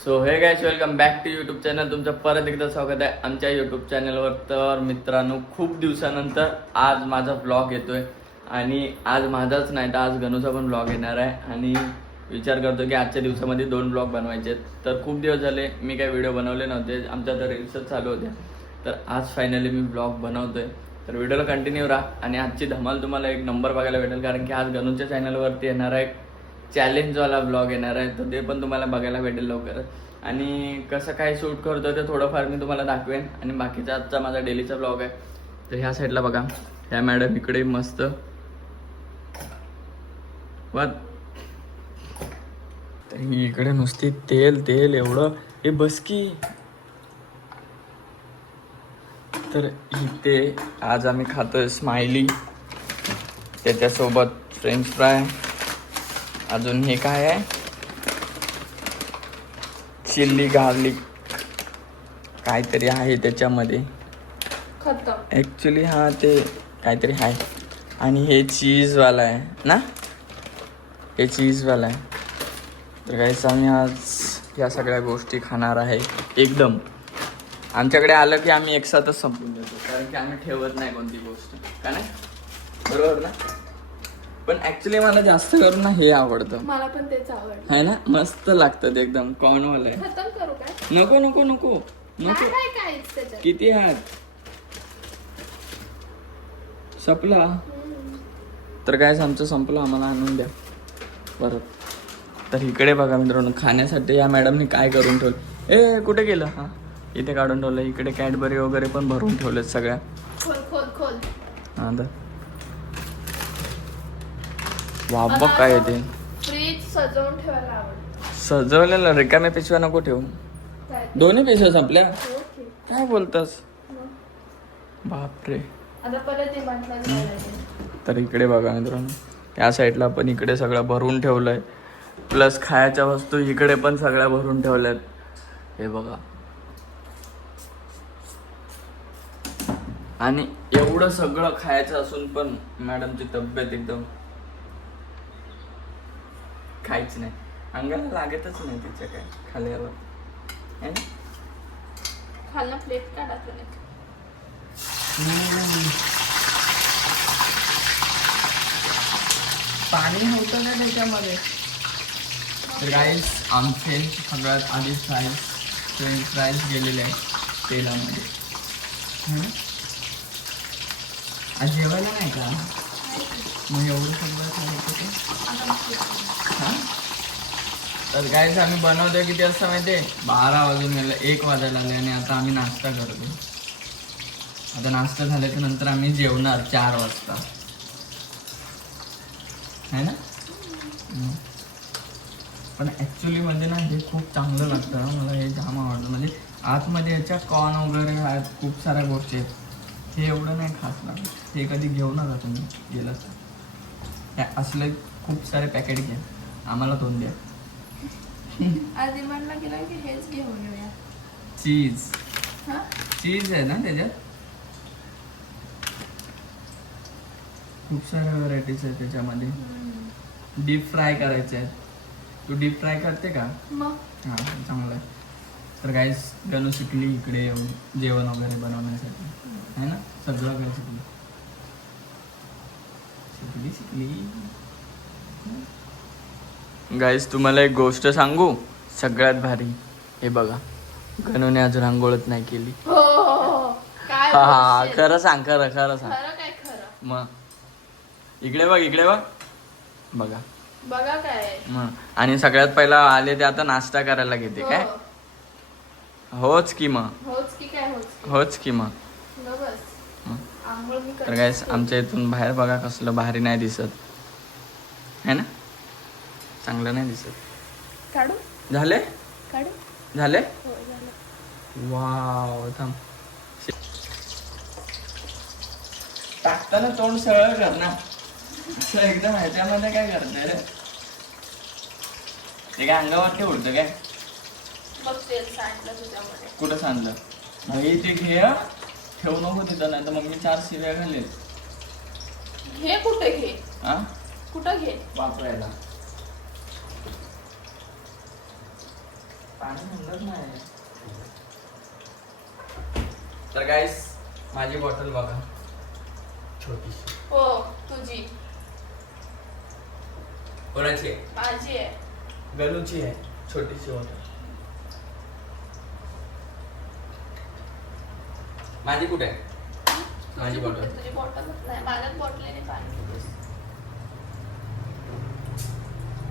So hey guys, welcome back to YouTube channel. तुमचं परत एकदा स्वागत आहे आमच्या यूट्यूब चॅनलवर. तर मित्रांनो, खूप दिवसानंतर आज माझा व्लॉग येतोय आणि आज माझाच नाही तर आज गणूचा पण व्लॉग येणार आहे. आणि विचार करतो की आजच्या दिवसामध्ये 2 व्लॉग बनवायचे आहेत. तर खूप दिवस झाले मी काही व्हिडिओ बनवले नव्हते, आमच्या तर रील्सच चालू होत्या. तर आज फायनली मी व्लॉग बनवतोय. तर व्हिडिओला कंटिन्यू राहा आणि आजची धमाल तुम्हाला एक नंबर बघायला भेटेल, कारण की आज गणूच्या चॅनलवरती येणार आहे चॅलेंजवाला ब्लॉग येणार आहे. तर ते पण तुम्हाला बघायला भेटेल लवकरच. आणि कसं काय शूट करतो ते थोडंफार मी तुम्हाला दाखवेन. आणि बाकीचा आजचा माझा डेलीचा ब्लॉग आहे. तर ह्या साईडला बघा, ह्या मॅडम इकडे मस्त तर ही इकडे नुसती तेल तेल एवढं हे बस की. तर इथे आज आम्ही खातोय स्माइली, त्याच्यासोबत फ्रेंच फ्राय, अजून हे काय आहे चिल्ली गार्लिक काहीतरी आहे त्याच्यामध्ये ॲक्च्युली. हा ते काहीतरी आहे. आणि हे चीजवाला आहे ना, हे चीजवाला आहे. तर काहीच आम्ही आज या सगळ्या गोष्टी खाणार आहे एकदम. आमच्याकडे आलं की आम्ही एकसाथच संपून देतो, कारण की आम्ही ठेवत नाही कोणती गोष्ट, का नाही, बरोबर ना. पण ऍक्च्युली मला जास्त करून ना हे आवडतं. मला पण तेच आवडतं, आहे ना, मस्त लागतं ते एकदम. कॉर्नवाला आहे. खतम करू काय? नको नको नको नको. काय त्याच्यात किती आहात संपला. तर काय आमचं संपलं, आम्हाला आणून द्या परत. तर इकडे बघा मित्रांनो, खाण्यासाठी या मॅडमनी काय करून ठेवलं. ए कुठे गेलं. हा इथे काढून ठेवलं. इकडे कॅडबरी वगैरे पण भरून ठेवलेत सगळ्या. खोल खोल खोल. हा तर वाह काय ते फ्रीज सजवून ठेवायला आवडतं. सजवलेलं. रिकाम्या पिशव्या नको ठेवू. दोन्ही पिशव्या संपल्या. काय बोलतास, बापरे. आता परत ते बाटला घालायचे. तर इकडे बघा मित्रांनो, या साईडला पण इकडे सगळं भरून ठेवलंय. प्लस खायच्या वस्तू इकडे पण सगळ्या भरून ठेवल्यात. हे बघा. आणि एवढं सगळं खायचं असून पण मॅडमची तब्येत एकदम काहीच नाही, अंगाला लागतच नाही तिच्या काय खाल्यावर. खालना प्लेट काढा तुला. पाणी नव्हतं ना त्याच्यामध्ये. तर गाईस, आमचे सगळ्यात आधी फ्रेंच फ्राईज गेलेले आहे तेलामध्ये. आज जेवायला नाही का मग एवढं सगळं खायचं ते. तर गाईस, आम्ही बनवतोय किती वाजता माहिती आहे, 12 वाजून गेलं, 1 वाजायला आले. आणि आता आम्ही नाश्ता करतो. आता नाश्ता झाल्याच्या नंतर आम्ही जेवणार 4 वाजता, है ना. पण ॲक्च्युली मध्ये ना हे खूप चांगलं लागतं. मला हे जाम आवडतं. म्हणजे आतमध्ये याच्या कॉर्न वगैरे आहेत, खूप साऱ्या गोष्टी आहेत. हे एवढं नाही खास लागत. हे कधी घेऊ नका तुम्ही गेलं तर. असले खूप सारे पॅकेट घ्या, आम्हाला 2 द्या. आधी म्हणला गेला की हेच घेऊन येऊया. चीज, हा चीज आहे ना त्याच्यात, खूप साऱ्या व्हरायटीज आहेत त्याच्यामध्ये. डीप फ्राय करायचे आहेत. तू डीप फ्राय करते का. मग हां, चांगलं आहे. तर गाईस, गणू शिकली इकडे येऊन जेवण वगैरे बनवण्यासाठी, है ना. सगळं काही शिकली. गाईस, तुम्हाला एक गोष्ट सांगू, सगळ्यात भारी हे बघा, गणूने अजून आंघोळच नाही केली. हो काय हा बोलशील? खरं सांग, खरं सांग. खरं काय खरं. मग इकडे बघ बघा बघा काय. मग. आणि सगळ्यात पहिला आले ते आता नाश्ता करायला घेते काय. होच की मग. होच की काय होच की मग. बस आंघोळ मी तर गाईस, आमच्या इथून बाहेर बघा कसलं भारी नाही दिसत, है ना. चांगलं नाही दिसत. काढू झाले काढू. झाले. हो झालं. वाव, थांब. टाकताना तोंड सरळ कर ना, असं एकदम ह्याच्यामध्ये काय करते रे. ते काय अंगावरती उडतं काय. बघ तेल सांडलं तुझ्यामध्ये. कुठं सांडलं भाई, ते घे हा. ठेवू नको तिथं, नाही तर मम्मी 4 शिव्या घालेल. घे कुठे घे. हा कुठं घे वापरायला. पाणी म्हणत नाही. तर गाईस माझी बॉटल बघा छोटीशी. हो तुझी. कोणाची आहे? माझी आहे. गणूची आहे छोटीशी बॉटल. माझी कुठे आहे? माझी बॉटल. तुझी बॉटलच नाही. माझ्याच बॉटलीने पाणी पितोस.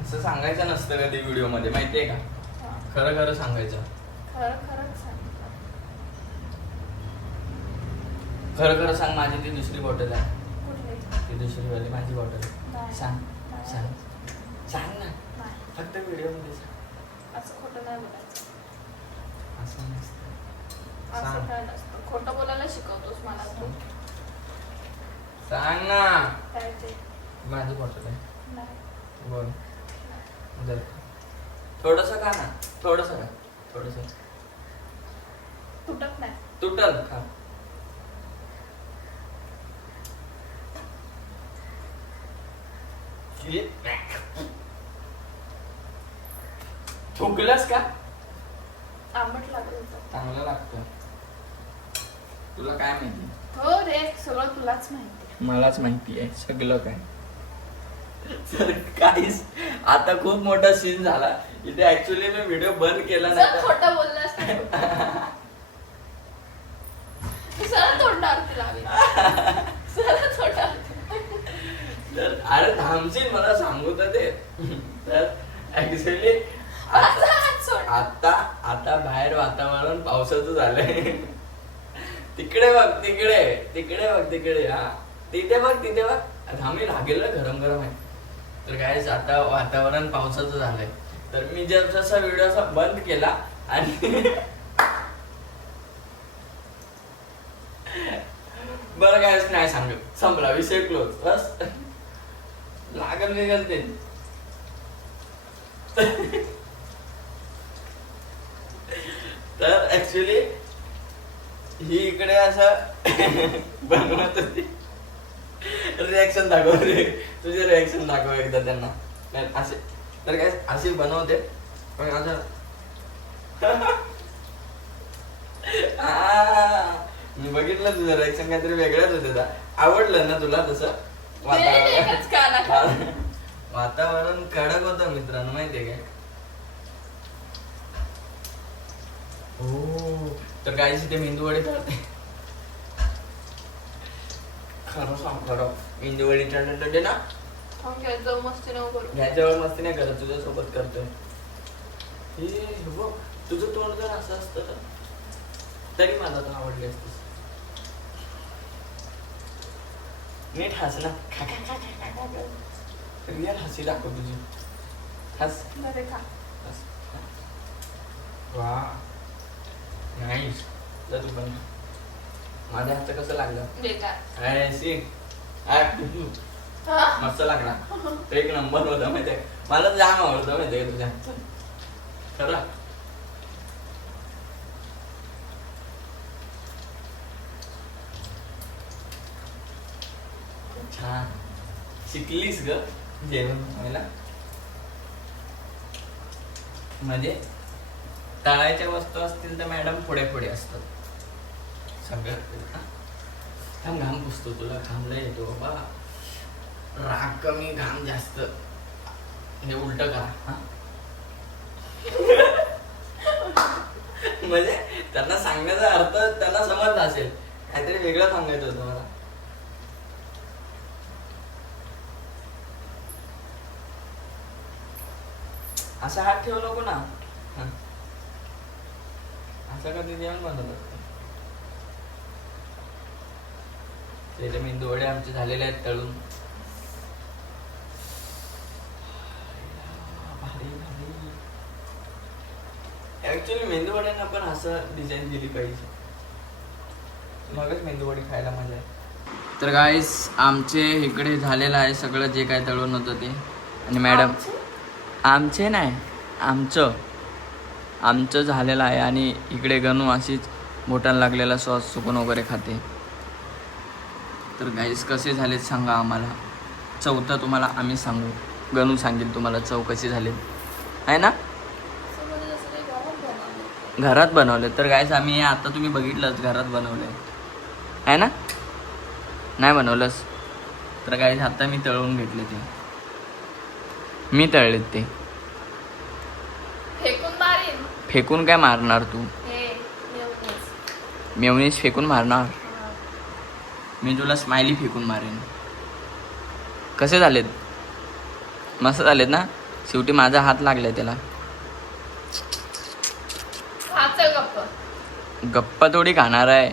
असं सांगायचं नसतं कधी व्हिडिओ मध्ये माहितीये का? हा. खरं खरं सांगायचं. खरंच सांगितलं. खरं खरं सांग, माझी ती दुसरी बॉटल आहे. कुठली? ती दुसरी वाली माझी बॉटल. नाही. सांग नाही. सांग सांग ना. नाही. फक्त व्हिडिओ मध्ये सांग. असं खोटं नाही बोलायचं. असं नसतं. असं सांग. काय नसतं. खोटं बोलायला शिकवतोस मला तू. सांग ना. काय ते? माझी बॉटल आहे. नाही. बोल. जर थोडस खा ना. थोडस खा. थोडस तुटत नाही. तुटल खा. थुकलंस का? आंबट लागत होतं. चांगलं लागतं. तुला काय माहिती? हो रे, सगळं तुलाच माहिती. मलाच माहिती आहे सगळं काय. तर काहीच आता खूप मोठा सीन झाला इथे. ऍक्च्युली मी व्हिडिओ बंद केला जर नाही. खोटं बोललास नाही. सरळ तोंडावरती लावेल. सरळ तोंडावरती. तर अरे थांबशील मला सांगू तर दे. तर ऍक्च्युली माझा हात सोड. आता बाहेर वातावरण पावसाचं झालंय. तिकडे बघ तिकडे. तिकडे बघ तिकडे. हा तिथे बघ तिथे बघ. थांबी लागेल ना, गरम गरम आहे. तर काय आता वातावरण पावसाचं झालंय. तर मी जसा व्हिडिओ असा बंद केला आणि बरं काय नाही सांगत. संपला विषय क्लोज. बस लागल निघल ते. तर ऍक्च्युली ही इकडे असं बनवत होती. रिॲक्शन दाखव रे. तुझे रिॲक्शन दाखव एकदा त्यांना. असे तर काय अशी बनवते पण असं मी बघितलं तुझं रिॲक्शन काहीतरी वेगळंच होते. आवडलं ना तुला तसं एकच काना खा. वातावरण कडक होतं मित्रांनो माहितीये काय. हो तर काय तिथे मेंदूवडे करते. खरं सांग खरं मेंदूवडी टंडे ना. घ्यायचं मस्ती नको करू. ह्याच्यावर मस्ती नाही करत. तुझ्यासोबत करतोय. हे बघ तुझं तोंड जर असं असतं ना तरी मला तर आवडली असतीस. नीट हस ना. रिअल हसी दाखव तुझी. हस बरे खा. हस. वा नाईस. जा तू पण. माझ्या हातचं कसं लागलं? बेकार. सी हा. मस्त लागला. एक नंबर होता माहितीये. मला जाम आवडतं माहितीये तुझ्या हातचं. खरं छान शिकलीस ग जेवण बनवायला. म्हणजे तळायच्या वस्तू असतील तर मॅडम पुढे पुढे असतात सगळं. थांब घाम पुसतो तुला. घाम लय येतो बाबा. राग कमी घाम जास्त. हे उलट करा. हा म्हणजे त्यांना सांगण्याचा अर्थ त्यांना समजला असेल. काहीतरी वेगळं सांगायचं होतं मला. असा हात ठेवू नको ना. असं कधी जेवण बनवत असतं. त्याचे मेंदू वडे आमचे झालेले आहेत तळून. ऍक्च्युली मेंदू वड्यांना पण असं डिझाईन दिली पाहिजे. मगच मेंदू वडी खायला मजा आहे. तर गाईस आमचे इकडे झालेलं आहे सगळं जे काय तळून होतं ते. आणि मॅडम आमचे नाही आमचं झालेलं आहे. आणि इकडे गणू अशीच बोटाला लागलेला सॉस चुकून वगैरे खाते. तर गाईस कसे झालेत सांगा आम्हाला. चव तर तुम्हाला आम्ही सांगू. गणू सांगेल तुम्हाला चव कशी झाली आहे ना. असं म्हणजे जसं काही गरम घरात बनवले. तर गाईस आम्ही आता तुम्ही बघितलंच घरात बनवलंय आहे ना, नाही बनवलंस तर गाईस आता मी तळून घेतले ते, मी तळलेत ते. फेकून मारीन. फेकून काय मारणार तू? हे मेयोनीज. मेयोनीज फेकून मारणार? हा. मी तुला स्माइली फेकून मारेन. कसे झालेत? मस्त झालेत ना? शेवटी माझा हात लागलाय त्याला. खायचं गप्प. गप्पा थोडी खाणार आहे.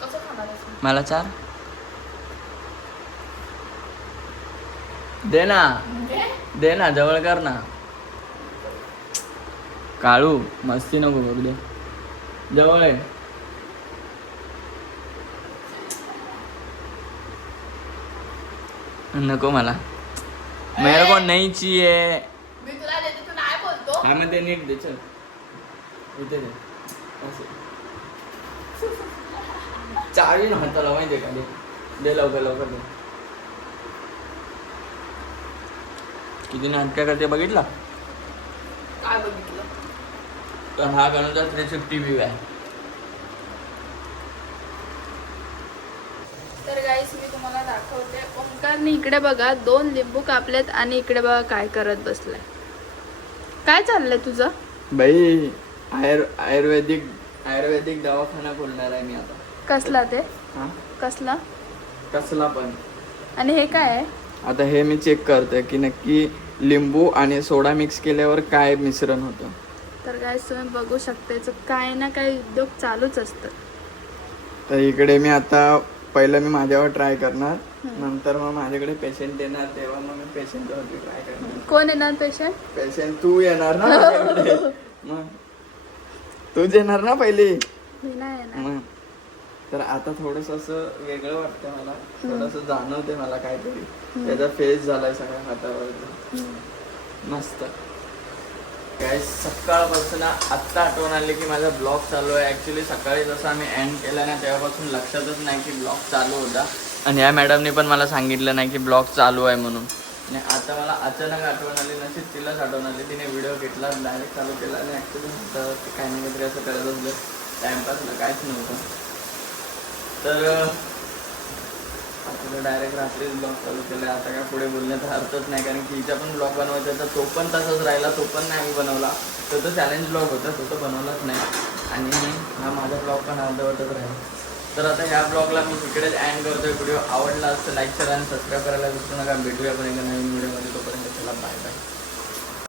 कसं खाणार आहेस? मला 4 दे ना, दे ना, जवळ कर ना. काळू मस्ती नको करू दे, जवळ आहे. नको मला, मेरे को नहीं चाहिए. मी तुला देते, तू नाही बोलतो. हा मग ते नीट दे, चल इथे दे. चावी ना हाताला माहितीये का, दे लवकर लवकर दे. किती नाटक करते बघितला. काय बघितलं? तर हा गणूचा 360 व्ह्यू आहे. तर गाईस मी तुम्हाला दाखवते. ओंकारने इकडे बघा 2 लिंबू कापलेत आणि इकडे बघा काय करत बसलाय. काय चाललंय तुझं? बाई आयुर्वेदिक दवाखाना खोलणार आहे मी आता. कसला ते? हा कसला? कसला पण. आणि हे काय आहे? आता हे मी चेक करतोय की नक्की लिंबू आणि सोडा मिक्स केल्यावर काय मिश्रण होतं. तर गाईस तुम्ही बघू शकता याचं काय ना काय उद्योग चालूच असतं. तर इकडे मी आता पहिलं मी माझ्यावर ट्राय करणार, नंतर मग माझ्याकडे पेशंट येणार तेव्हा मग मी पेशंटवरती ट्राय करणार. कोण येणार पेशंट? पेशंट तू येणार ना माझ्याकडे. मग तूच येणार ना पहिली. मी नाही येणार. मग तर आता थोडस असं वेगळं वाटतं मला, थोडस जाणवते मला काहीतरी. त्याचा फेस झालाय सगळ्या हातावर. मस्त. काय सकाळपासून आत्ता आठवण आली की माझा ब्लॉग चालू आहे. ॲक्च्युली सकाळी जसं आम्ही एंड केला ना तेव्हापासून लक्षातच नाही की ब्लॉग चालू होता. आणि या मॅडमने पण मला सांगितलं नाही की ब्लॉग चालू आहे म्हणून. आणि आता मला अचानक आठवण आली, नशीब तिलाच आठवण आली. तिने व्हिडिओ घेतला, डायरेक्ट चालू केला आणि ॲक्च्युली काही नाही काहीतरी असं करत असलं टाईमपासला काहीच नव्हतं. तर आता डायरेक्ट रात्रीच ब्लॉग चालू केला. आता काय पुढे बोलण्याचा अर्थच नाही, कारण की हिचा पण ब्लॉग बनवायचा तर तो पण तसाच राहिला, तो पण नाही मी बनवला. तो चॅलेंज ब्लॉग होता, तो तर बनवलाच नाही. आणि हा माझा ब्लॉग पण अर्धवटच राहिला. तर आता ह्या ब्लॉगला मी इकडेच एंड करतोय. व्हिडिओ आवडला असतं लाईक करा आणि सबस्क्राईब करायला विसरू नका. भेटूया पण एका नवीन व्हिडिओमध्ये. तोपर्यंत चला बाय बाय.